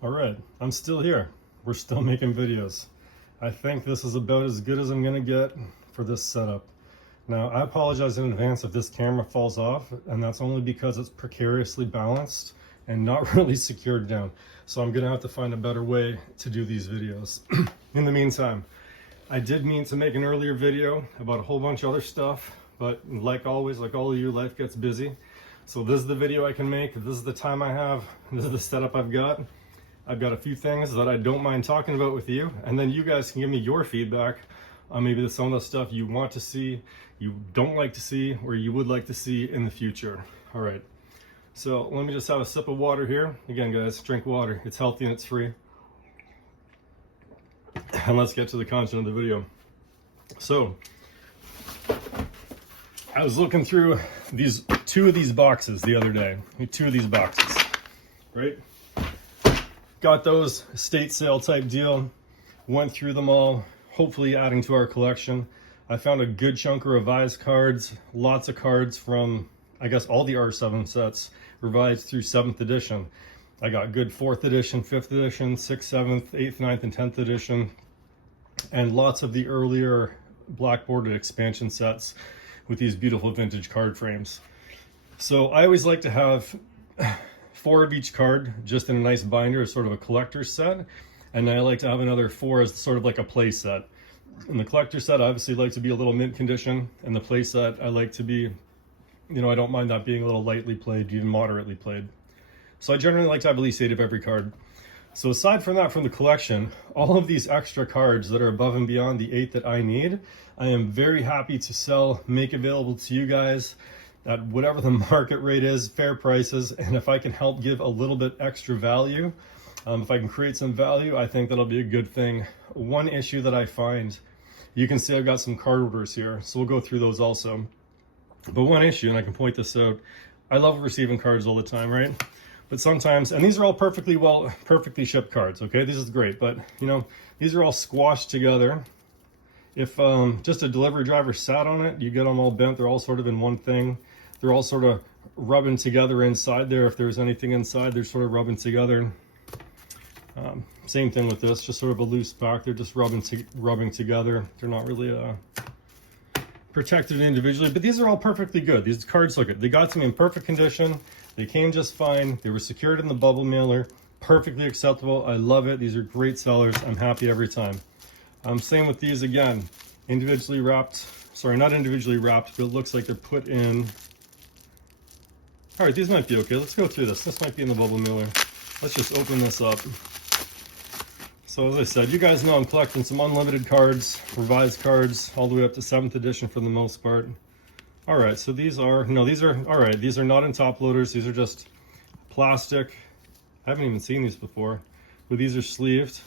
All right, I'm still here. We're still making videos. I think this is about as good as I'm gonna get for this setup. Now, I apologize in advance if this camera falls off, and that's only because it's precariously balanced and not really secured down. So I'm gonna have to find a better way to do these videos. In the meantime, I did mean to make an earlier video about a whole bunch of other stuff, but like always, like all of you, life gets busy. So this is the video I can make. This is the time I have. This is the setup I've got. I've got a few things that I don't mind talking about with you, and then you guys can give me your feedback on maybe some of the stuff you want to see, you don't like to see, or you would like to see in the future. All right, so let me just have a sip of water here. Again, guys, drink water. It's healthy and it's free. And let's get to the content of the video. So, I was looking through two of these boxes the other day. Two of these boxes, right? Got those, estate sale type deal, went through them all, hopefully adding to our collection. I found a good chunk of revised cards, lots of cards from, I guess, all the R7 sets, revised through 7th edition. I got good 4th edition, 5th edition, 6th, 7th, 8th, 9th, and 10th edition, and lots of the earlier black-bordered expansion sets with these beautiful vintage card frames. So I always like to have 4 of each card just in a nice binder as sort of a collector's set, and I like to have another 4 as sort of like a play set. In the collector set, I obviously like to be a little mint condition, and the play set I like to be, you know, I don't mind that being a little lightly played, even moderately played. So I generally like to have at least 8 of every card. So aside from that, from the collection, all of these extra cards that are above and beyond the 8 that I need, I am very happy to sell, make available to you guys at whatever the market rate is, fair prices, and if I can help give a little bit extra value, if I can create some value, I think that'll be a good thing. One issue that I find, you can see I've got some card orders here, so we'll go through those also. But one issue, and I can point this out, I love receiving cards all the time, right? But sometimes, and these are all perfectly shipped cards, okay? This is great, but you know, these are all squashed together. If just a delivery driver sat on it, you get them all bent, they're all sort of in one thing. They're all sort of rubbing together inside there. If there's anything inside, they're sort of rubbing together. Same thing with this, just sort of a loose pack. They're just rubbing together. They're not really protected individually, but these are all perfectly good. These cards look good. They got to me in perfect condition. They came just fine. They were secured in the bubble mailer. Perfectly acceptable. I love it. These are great sellers. I'm happy every time. Same with these again. Individually wrapped. Sorry, not individually wrapped, but it looks like they're put in. All right, these might be okay. Let's go through this. This might be in the bubble mailer. Let's just open this up. So as I said, you guys know I'm collecting some unlimited cards, revised cards, all the way up to 7th edition for the most part. All right, so these are not in top loaders. These are just plastic. I haven't even seen these before, but these are sleeved.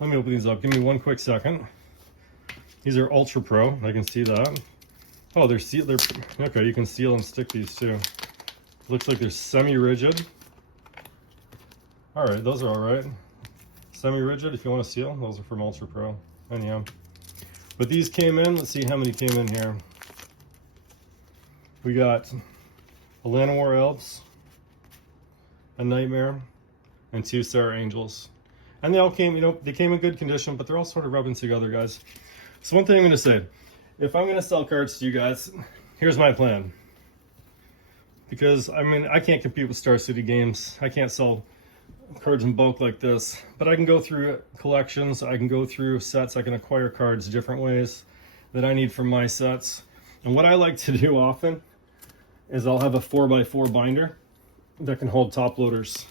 Let me open these up. Give me one quick second. These are Ultra Pro. I can see that. Oh, they're okay. You can seal and stick these too. Looks like they're semi-rigid. All right, those are all right. Semi-rigid, if you want to seal, those are from Ultra Pro. Anyhow, but these came in. Let's see how many came in here. We got a Llanowar Elves, a Nightmare, and 2 Sarah Angels. And they all came, you know, they came in good condition, but they're all sort of rubbing together, guys. So one thing I'm going to say, if I'm going to sell cards to you guys, here's my plan. Because, I mean, I can't compete with Star City Games. I can't sell cards in bulk like this. But I can go through collections. I can go through sets. I can acquire cards different ways that I need from my sets. And what I like to do often is I'll have a 4x4 binder that can hold top loaders.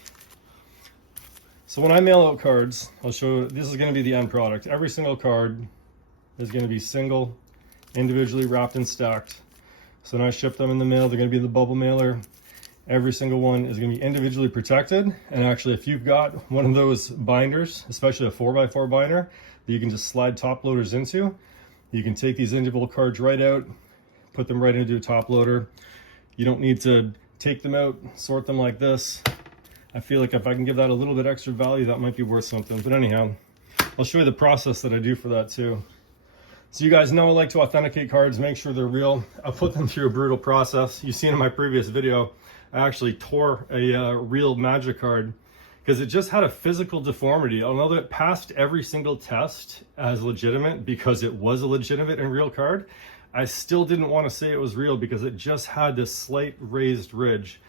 So when I mail out cards, I'll show you, this is going to be the end product. Every single card is going to be single, individually wrapped and stacked. So when I ship them in the mail, they're going to be in the bubble mailer. Every single one is going to be individually protected. And actually, if you've got one of those binders, especially a 4x4 binder, that you can just slide top loaders into, you can take these individual cards right out, put them right into a top loader. You don't need to take them out, sort them like this. I feel like if I can give that a little bit extra value, that might be worth something. But anyhow, I'll show you the process that I do for that too. So you guys know I like to authenticate cards, make sure they're real. I'll put them through a brutal process. You've seen in my previous video, I actually tore a real Magic card because it just had a physical deformity. Although it passed every single test as legitimate because it was a legitimate and real card, I still didn't want to say it was real because it just had this slight raised ridge.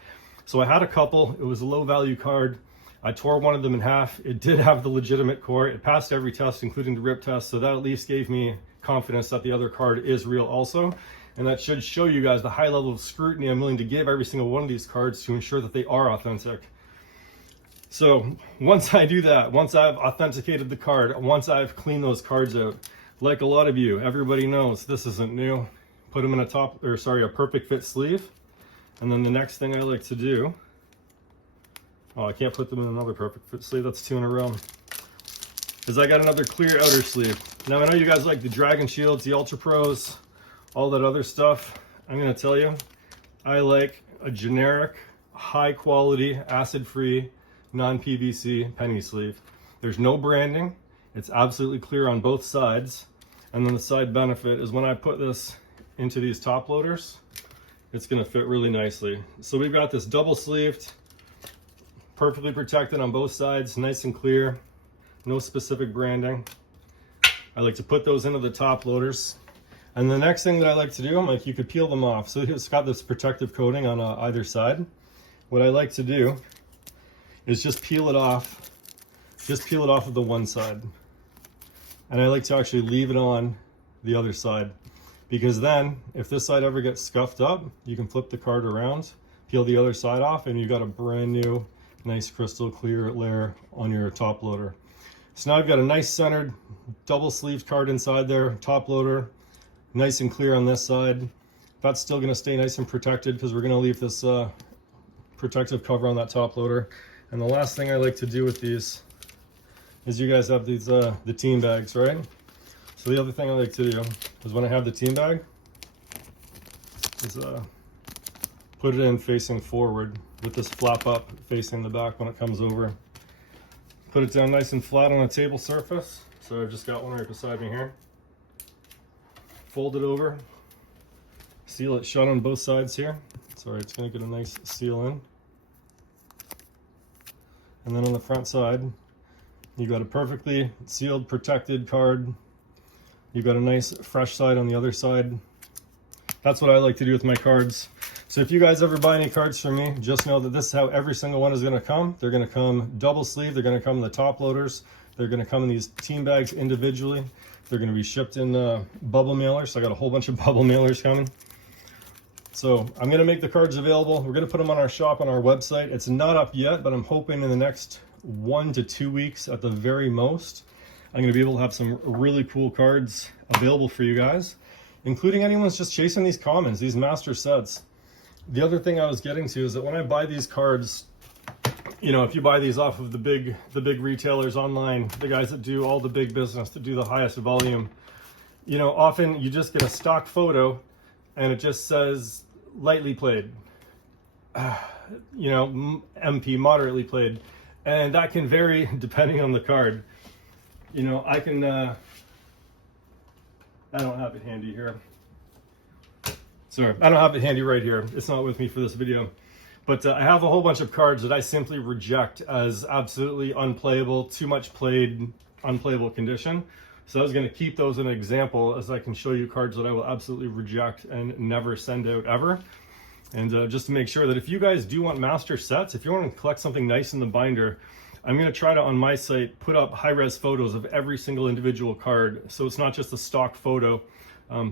So I had a couple. It was a low value card. I tore one of them in half. It did have the legitimate core. It passed every test, including the rip test. So that at least gave me confidence that the other card is real also. And that should show you guys the high level of scrutiny I'm willing to give every single one of these cards to ensure that they are authentic. So once I do that, once I've authenticated the card, once I've cleaned those cards out, like a lot of you, everybody knows this isn't new. Put them in a perfect fit sleeve. And then the next thing I like to do, oh, I can't put them in another perfect fit sleeve, that's 2 in a row, is I got another clear outer sleeve. Now I know you guys like the Dragon Shields, the Ultra Pros, all that other stuff. I'm gonna tell you, I like a generic, high quality, acid-free, non-PVC penny sleeve. There's no branding. It's absolutely clear on both sides. And then the side benefit is when I put this into these top loaders, it's gonna fit really nicely. So we've got this double sleeved, perfectly protected on both sides, nice and clear, no specific branding. I like to put those into the top loaders. And the next thing that I like to do, I'm like, you could peel them off. So it's got this protective coating on either side. What I like to do is just peel it off of the one side. And I like to actually leave it on the other side, because then if this side ever gets scuffed up, you can flip the card around, peel the other side off, and you got a brand new, nice crystal clear layer on your top loader. So now I've got a nice centered double sleeved card inside there, top loader, nice and clear on this side. That's still gonna stay nice and protected because we're gonna leave this protective cover on that top loader. And the last thing I like to do with these is, you guys have these the team bags, right? So the other thing I like to do is when I have the team bag is put it in facing forward with this flap up facing the back when it comes over. Put it down nice and flat on a table surface. So I've just got one right beside me here. Fold it over, seal it shut on both sides here. Sorry, it's gonna get a nice seal in. And then on the front side, you've got a perfectly sealed, protected card. You've got a nice fresh side on the other side. That's what I like to do with my cards. So if you guys ever buy any cards from me, just know that this is how every single one is gonna come. They're gonna come double sleeve, they're gonna come in the top loaders, they're gonna come in these team bags individually. They're gonna be shipped in bubble mailers. So I got a whole bunch of bubble mailers coming. So I'm gonna make the cards available. We're gonna put them on our shop on our website. It's not up yet, but I'm hoping in the next 1 to 2 weeks at the very most, I'm gonna be able to have some really cool cards available for you guys, including anyone who's just chasing these commons, these master sets. The other thing I was getting to is that when I buy these cards, you know, if you buy these off of the big retailers online, the guys that do all the big business, that do the highest volume, you know, often you just get a stock photo and it just says lightly played, you know, MP, moderately played. And that can vary depending on the card. You know, I don't have it handy here. Sorry, I don't have it handy right here. It's not with me for this video. But I have a whole bunch of cards that I simply reject as absolutely unplayable, too much played, unplayable condition. So I was going to keep those as an example, as I can show you cards that I will absolutely reject and never send out ever. And just to make sure that if you guys do want master sets, if you want to collect something nice in the binder, I'm going to try to, on my site, put up high-res photos of every single individual card. So it's not just a stock photo.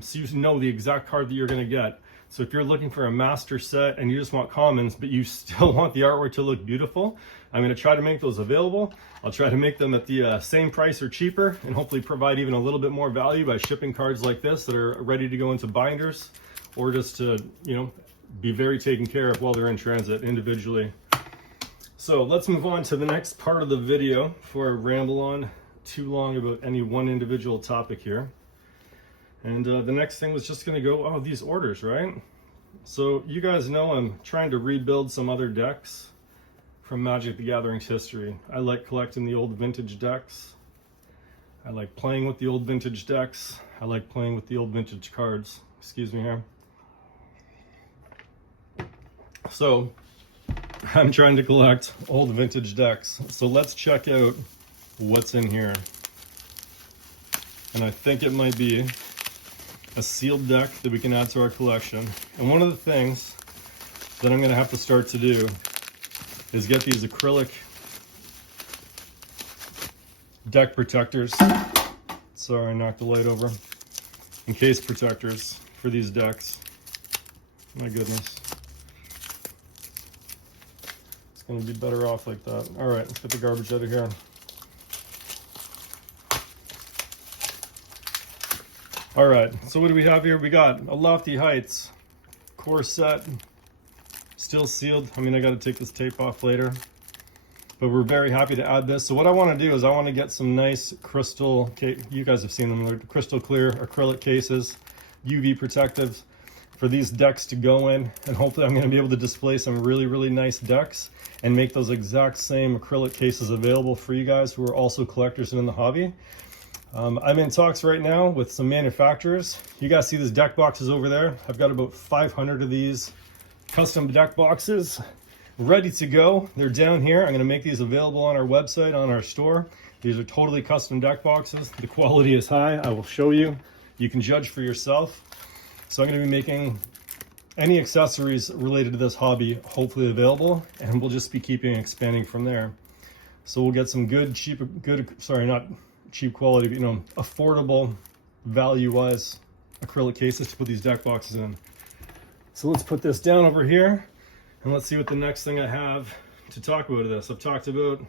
So you know the exact card that you're going to get. So if you're looking for a master set and you just want commons, but you still want the artwork to look beautiful, I'm going to try to make those available. I'll try to make them at the same price or cheaper, and hopefully provide even a little bit more value by shipping cards like this that are ready to go into binders, or just to, you know, be very taken care of while they're in transit individually. So let's move on to the next part of the video before I ramble on too long about any one individual topic here. And the next thing was just going to go, oh, these orders, right? So you guys know I'm trying to rebuild some other decks from Magic the Gathering's history. I like collecting the old vintage decks. I like playing with the old vintage decks. I like playing with the old vintage cards. Excuse me here. So I'm trying to collect old vintage decks. So let's check out what's in here. And I think it might be a sealed deck that we can add to our collection. And one of the things that I'm gonna have to start to do is get these acrylic deck protectors. Sorry, I knocked the light over. And case protectors for these decks. My goodness. It's gonna be better off like that. All right, let's get the garbage out of here. All right, so what do we have here? We got a Lofty Heights core set, still sealed. I mean, I gotta take this tape off later, but we're very happy to add this. So what I wanna do is I wanna get some nice crystal, you guys have seen them, they're crystal clear acrylic cases, UV protective for these decks to go in. And hopefully I'm gonna be able to display some really, really nice decks and make those exact same acrylic cases available for you guys who are also collectors and in the hobby. I'm in talks right now with some manufacturers. You guys see these deck boxes over there? I've got about 500 of these custom deck boxes ready to go. They're down here. I'm gonna make these available on our website, on our store. These are totally custom deck boxes. The quality is high. I will show you. You can judge for yourself. So I'm gonna be making any accessories related to this hobby hopefully available, and we'll just be keeping expanding from there. So we'll get some good, not cheap quality, but, you know, affordable, value-wise acrylic cases to put these deck boxes in. So let's put this down over here, and let's see what the next thing I have to talk about this. I've talked about,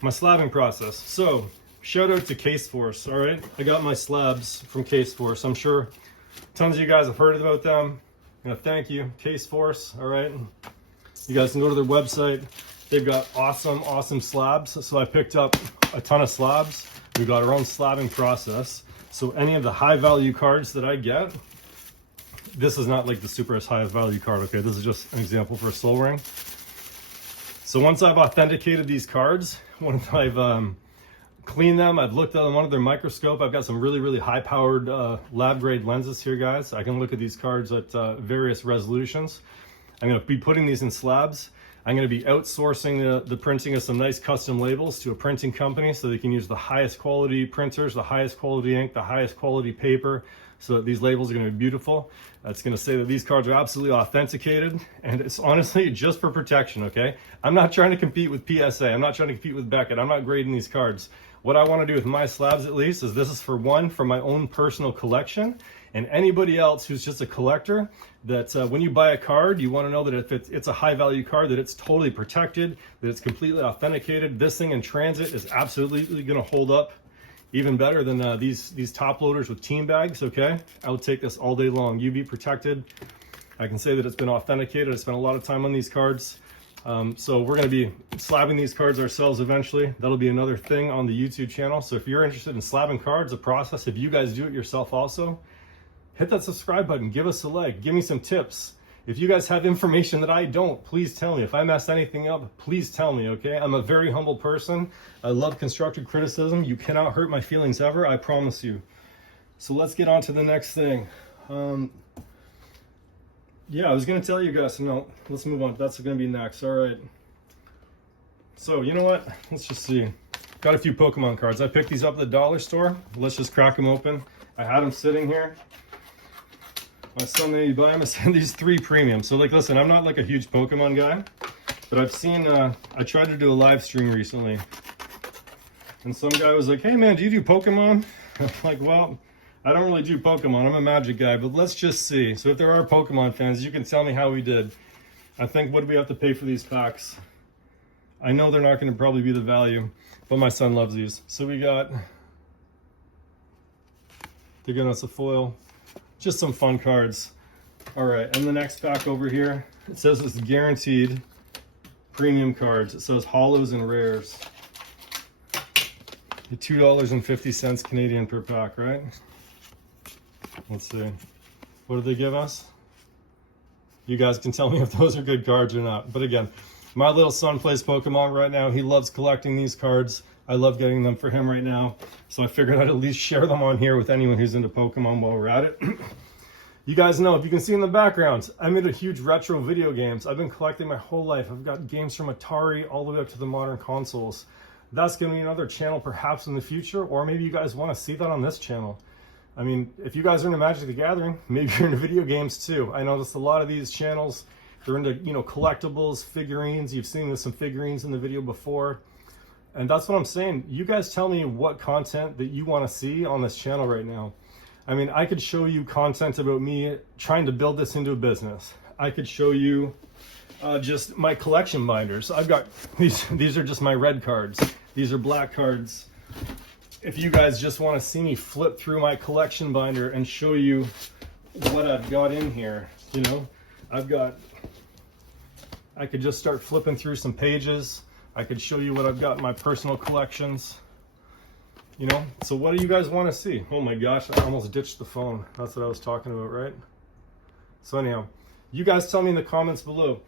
my slabbing process. So shout out to CASEFORCE, all right? I got my slabs from CASEFORCE. I'm sure tons of you guys have heard about them. You know, thank you, CASEFORCE, all right? You guys can go to their website. They've got awesome slabs. So I picked up a ton of slabs. We've got our own slabbing process. So any of the high value cards that I get, this is not like the super high value card, okay? This is just an example for a soul ring. So once I've authenticated these cards, once I've cleaned them, I've looked at them under their microscope. I've got some really high powered lab grade lenses here, guys. I can look at these cards at various resolutions. I'm gonna be putting these in slabs. I'm going to be outsourcing the printing of some nice custom labels to a printing company so they can use the highest quality printers, the highest quality ink, the highest quality paper, so that these labels are going to be beautiful. It's going to say that these cards are absolutely authenticated, and it's honestly just for protection, okay? I'm not trying to compete with PSA. I'm not trying to compete with Beckett. I'm not grading these cards. What I want to do with my slabs, at least, is this is for my own personal collection, and anybody else who's just a collector, that when you buy a card, you want to know that if it's a high value card, that it's totally protected, that it's completely authenticated. This thing in transit is absolutely going to hold up even better than these top loaders with team bags, okay? I will take this all day long, UV protected. I can say that it's been authenticated. I spent a lot of time on these cards. So we're going to be slabbing these cards ourselves eventually. That'll be another thing on the YouTube channel. So if you're interested in slabbing cards, a process, if you guys do it yourself also, hit that subscribe button, give us a like, give me some tips. If you guys have information that I don't, please tell me. If I messed anything up, please tell me, okay? I'm a very humble person. I love constructive criticism. You cannot hurt my feelings ever, I promise you. So let's get on to the next thing. Yeah, I was gonna tell you guys, no, let's move on. That's gonna be next, all right. So, you know what? Let's just see. Got a few Pokemon cards. I picked these up at the dollar store. Let's just crack them open. I had them sitting here. My son made me buy them. I sent these 3 premium. So like, listen, I'm not like a huge Pokemon guy, but I've seen, I tried to do a live stream recently. And some guy was like, hey man, do you do Pokemon? I'm like, well, I don't really do Pokemon. I'm a Magic guy, but let's just see. So if there are Pokemon fans, you can tell me how we did. I think, what do we have to pay for these packs? I know they're not gonna probably be the value, but my son loves these. So we got, they're giving us a foil. Just some fun cards. All right, and the next pack over here, it says it's guaranteed premium cards. It says hollows and rares. $2.50 Canadian per pack, right? Let's see. What did they give us? You guys can tell me if those are good cards or not. But again, my little son plays Pokemon right now. He loves collecting these cards. I love getting them for him right now. So I figured I'd at least share them on here with anyone who's into Pokemon while we're at it. You guys know, if you can see in the background, I'm into huge retro video games. I've been collecting my whole life. I've got games from Atari all the way up to the modern consoles. That's going to be another channel perhaps in the future, or maybe you guys want to see that on this channel. I mean, if you guys are into Magic the Gathering, maybe you're into video games too. I noticed a lot of these channels, they're into, you know, collectibles, figurines. You've seen some figurines in the video before. And that's what I'm saying. You guys tell me what content that you want to see on this channel right now. I mean, I could show you content about me trying to build this into a business. I could show you just my collection binders. I've got these are just my red cards. These are black cards. If you guys just want to see me flip through my collection binder and show you what I've got in here, you know, I could just start flipping through some pages. I could show you what I've got in my personal collections. You know, so what do you guys want to see? Oh my gosh, I almost ditched the phone. That's what I was talking about, right? So anyhow, you guys tell me in the comments below.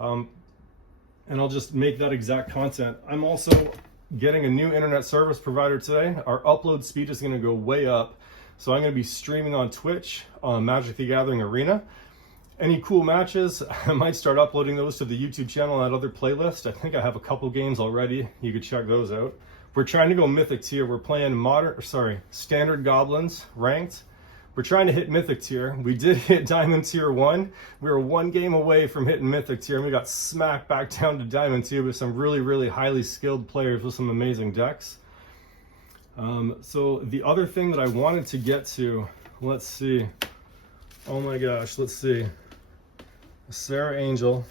And I'll just make that exact content. I'm also getting a new internet service provider today. Our upload speed is going to go way up. So I'm going to be streaming on Twitch on Magic the Gathering Arena. Any cool matches, I might start uploading those to the YouTube channel and that other playlist. I think I have a couple games already. You could check those out. We're trying to go Mythic tier. We're playing Standard Goblins, ranked. We're trying to hit Mythic tier. We did hit Diamond tier 1. We were one game away from hitting Mythic tier, and we got smacked back down to Diamond tier with some really, really highly skilled players with some amazing decks. So the other thing that I wanted to get to, let's see. Oh my gosh, let's see. A Sarah Angel,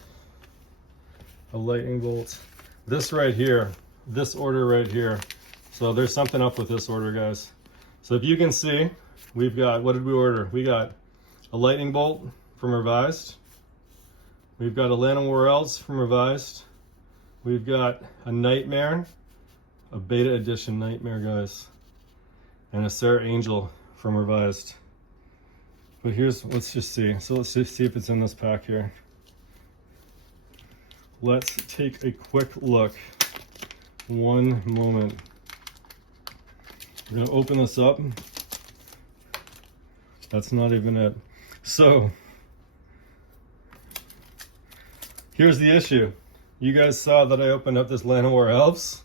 a Lightning Bolt. This right here. This order right here. So there's something up with this order, guys. So if you can see, we've got, what did we order? We got a Lightning Bolt from Revised. We've got a Llanowar Elves from Revised. We've got a Nightmare, a beta edition Nightmare, guys. And a Sarah Angel from Revised. But here's, let's just see. So let's just see if it's in this pack here. Let's take a quick look. One moment. We're going to open this up. That's not even it. So, here's the issue. You guys saw that I opened up this Llanowar Elves.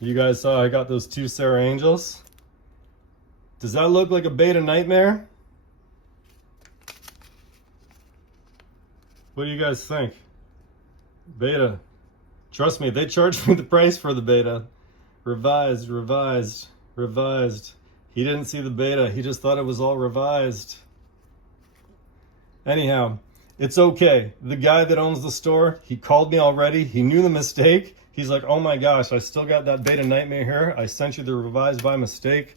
You guys saw I got those 2 Sarah Angels. Does that look like a beta Nightmare? What do you guys think? Beta. Trust me, they charged me the price for the beta. Revised, revised, revised. He didn't see the beta. He just thought it was all revised. Anyhow, it's okay. The guy that owns the store, he called me already. He knew the mistake. He's like, oh my gosh, I still got that beta Nightmare here. I sent you the revised by mistake.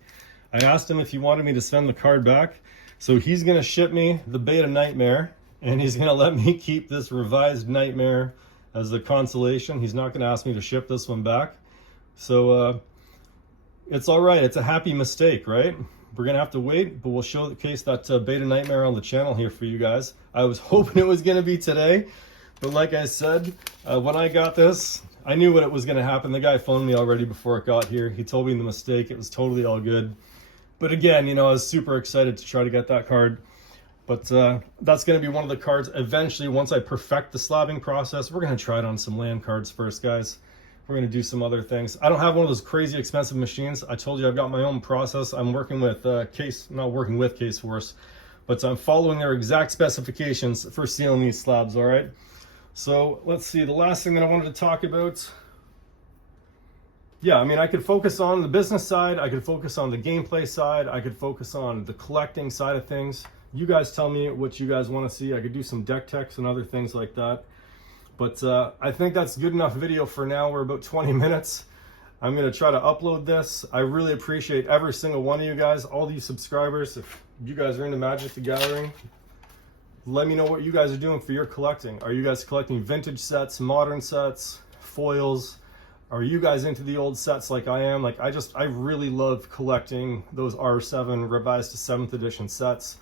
I asked him if he wanted me to send the card back. So he's going to ship me the beta Nightmare, and he's going to let me keep this revised Nightmare as the consolation. He's not going to ask me to ship this one back. So it's all right. It's a happy mistake, right? We're going to have to wait, but we'll showcase that beta Nightmare on the channel here for you guys. I was hoping it was going to be today, but like I said, when I got this, I knew what it was going to happen. The guy phoned me already before it got here. He told me the mistake. It was totally all good. But again, you know, I was super excited to try to get that card. But that's going to be one of the cards. Eventually, once I perfect the slabbing process, we're going to try it on some land cards first, guys. We're going to do some other things. I don't have one of those crazy expensive machines. I told you I've got my own process. I'm working with not working with CASEFORCE, but I'm following their exact specifications for sealing these slabs, all right? So let's see, the last thing that I wanted to talk about. Yeah, I mean, I could focus on the business side. I could focus on the gameplay side. I could focus on the collecting side of things. You guys tell me what you guys want to see. I could do some deck techs and other things like that. But I think that's good enough video for now. We're about 20 minutes. I'm going to try to upload this. I really appreciate every single one of you guys, all these subscribers. If you guys are into Magic the Gathering, let me know what you guys are doing for your collecting. Are you guys collecting vintage sets, modern sets, foils? Are you guys into the old sets like I am? Like I really love collecting those R7 revised to 7th edition sets.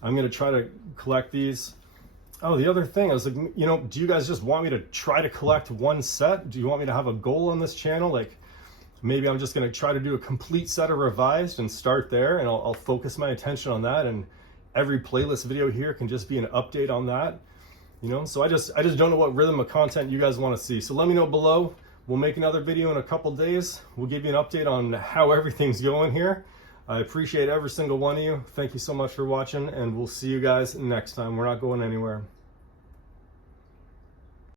I'm going to try to collect these. Oh, the other thing, I was like, you know, do you guys just want me to try to collect one set? Do you want me to have a goal on this channel? Like, maybe I'm just going to try to do a complete set of revised and start there, and I'll focus my attention on that. And, every playlist video here can just be an update on that, you know. So I just don't know what rhythm of content you guys want to see. So let me know below. We'll make another video in a couple days. We'll give you an update on how everything's going here. I appreciate every single one of you. Thank you so much for watching, and we'll see you guys next time. We're not going anywhere.